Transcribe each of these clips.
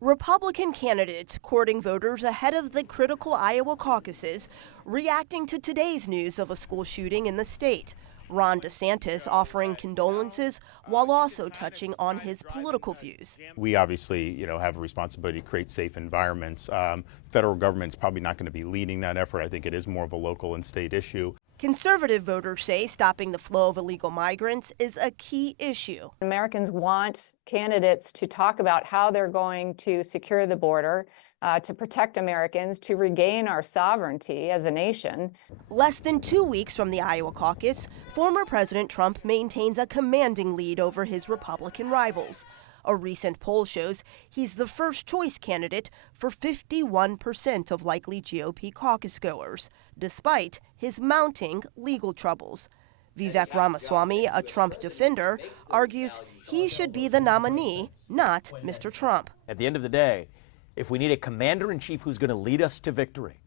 Republican candidates courting voters ahead of the critical Iowa caucuses, reacting to today's news of a school shooting in the state. Ron DeSantis offering condolences while also touching on his political views. We obviously, have a responsibility to create safe environments. Federal government's probably not going to be leading that effort. I think it is more of a local and state issue. Conservative voters say stopping the flow of illegal migrants is a key issue. Americans want candidates to talk about how they're going to secure the border, to protect Americans, to regain our sovereignty as a nation. Less than 2 weeks from the Iowa caucus, former President Trump maintains a commanding lead over his Republican rivals. A recent poll shows he's the first choice candidate for 51% of likely GOP caucus goers, despite his mounting legal troubles. Vivek Ramaswamy, a Trump defender, argues he should be the nominee, not Mr. Trump. At the end of the day, if we need a commander-in-chief who's going to lead us to victory,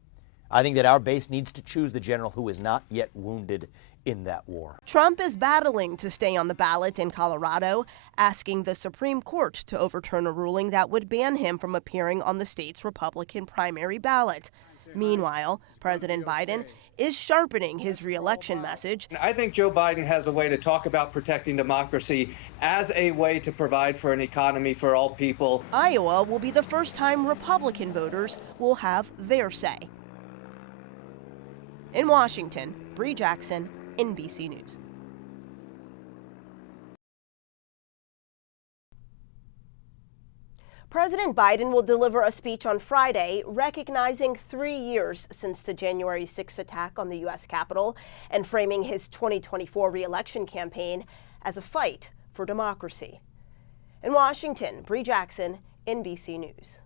I think that our base needs to choose the general who is not yet wounded in that war. Trump is battling to stay on the ballot in Colorado, asking the Supreme Court to overturn a ruling that would ban him from appearing on the state's Republican primary ballot. Meanwhile, President Biden is sharpening his re-election message. I think Joe Biden has a way to talk about protecting democracy as a way to provide for an economy for all people. Iowa will be the first time Republican voters will have their say. In Washington, Brie Jackson, NBC News. President Biden will deliver a speech on Friday recognizing 3 years since the January 6th attack on the U.S. Capitol and framing his 2024 re-election campaign as a fight for democracy. In Washington, Brie Jackson, NBC News.